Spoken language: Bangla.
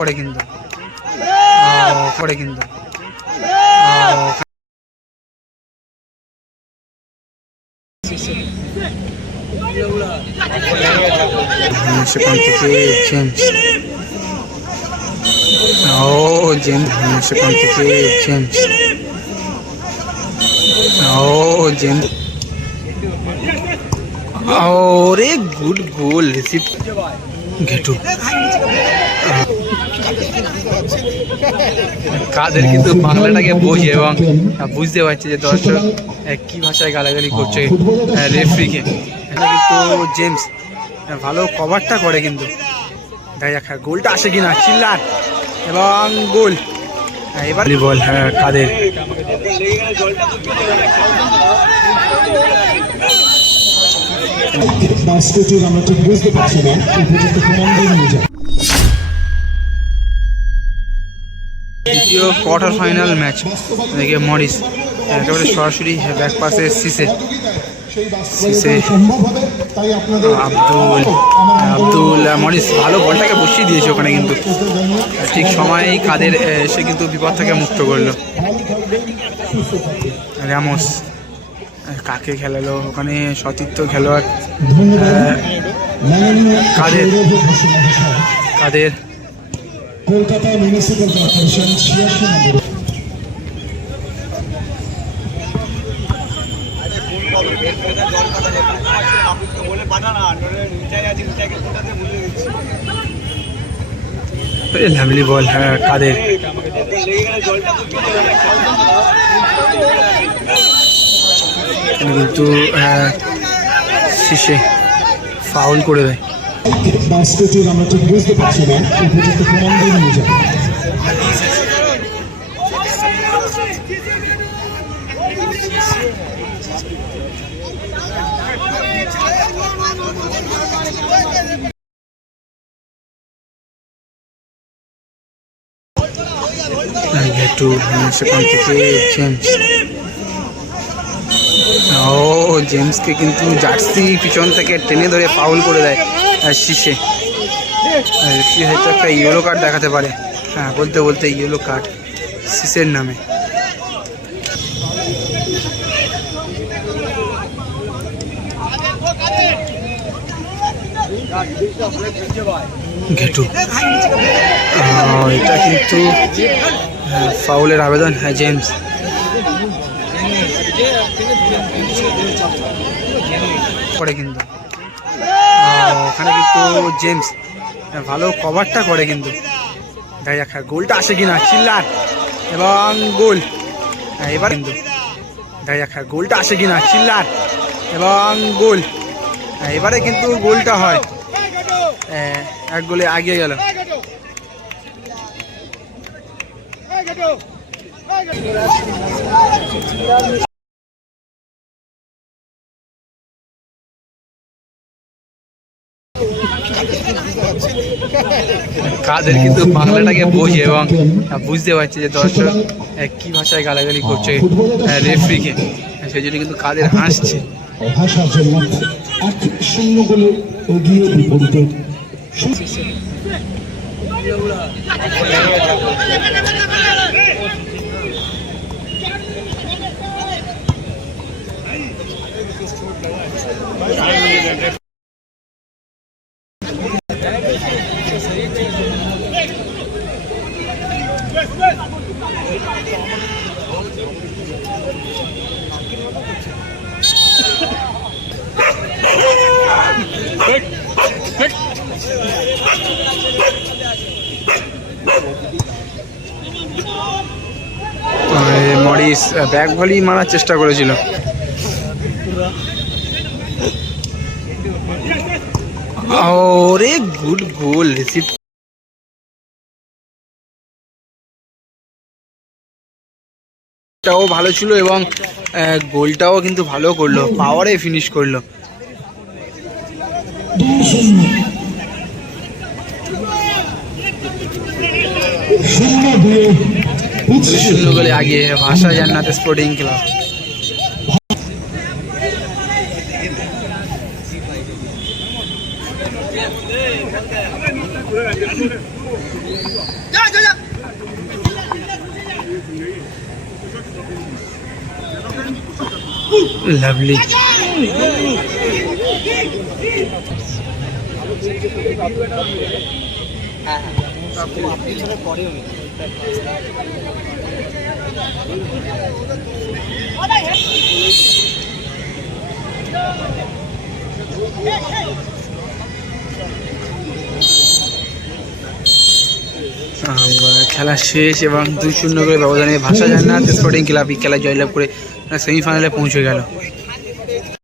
পড়ে কিন্তু পড়ে কিন্তু সেখান থেকে জেমস সেখান থেকে জেমস জেমস রে গুড গোল রিসিভ ঘেটু কাদের কিন্তু বাংলাটাকে বোঝে এবং বুঝতে পারছে যে দর্শক কি ভাষায় গালাগালি করছে রেফারিকে। এখানে কিন্তু জেমস ভালো কভারটা করে কিন্তু দেখা যাক গোলটা আসে কিনা। চিল্লার এবং গোল এবার বল কাদের দ্বিতীয় কোয়ার্টার ফাইনাল ম্যাচ দেখে মরিস একেবারে সরাসরি ব্যাক পাশে সিসে আব্দুল মরিস ভালো বলটাকে বসিয়ে দিয়েছে ওখানে, কিন্তু ঠিক সময়েই কাদের এসে কিন্তু বিপদ থেকে মুক্ত করলো। র্যামোস কাকে খেলালো ওখানে, সতীর্থ খেলোয়াড় কাদের কাদের কলকাতা মিউনিসিপাল কর্পোরেশন 86 নম্বর। লাভলি বল কাদের কিন্তু শেষে ফাউল করে দেয়। বাস্কেটের আমরা ঠিক বুঝতে পারছি না, উপযুক্ত প্রমাণ দিয়ে নিয়ে যাবে। সেখান থেকে জেমস জেমসকে কিন্তু জার্সি পিছন থেকে টেনে ধরে ফাউল করে দেয় শীষে। হয়তো একটা ইয়েলো কার্ড দেখাতে পারে, হ্যাঁ বলতে বলতে ইয়েলো কার্ড শীষের নামে। ঘেটু এটা কিন্তু ফাউলের আবেদন। হ্যাঁ জেমস করে কিন্তু ওখানে কিন্তু জেমস ভালো কভারটা করে কিন্তু দেখা যাক গোলটা আসে কিনা। চিল্লার এবং গোল এবার কিন্তু দেখা যাক গোলটা আসে কিনা। চিল্লার এবং গোল এবারে কিন্তু গোলটা হয়, এক গোলে এগিয়ে গেল। কাদের কিন্তু বাংলাটাকে বোঝে এবং বুঝতে পারছে যে দর্শক কি ভাষায় গালাগালি করছে রেফারিকে, সেই জন্য কিন্তু কাদের হাসছে। ভাষার জন্য 1-0 গোলে এগিয়ে বিপরীতে। মরিস ব্যাক ভলি মারার চেষ্টা করেছিল, রে গুড গোল রিসিভ। টাও ভালো ছিল এবং গোলটাও কিন্তু ভালো করলো, পাওয়ারে ফিনিশ করলো। 2-0 গোলে এগিয়ে ভাষা জান্নাত স্পোর্টিং ক্লাব। Hey, lovely. খেলা শেষ এবং 2-0 করে ব্যবধানে ভাষা যায় না। স্পোর্টিং ক্লাব এই খেলায় জয়লাভ করে সেমিফাইনালে পৌঁছে গেল।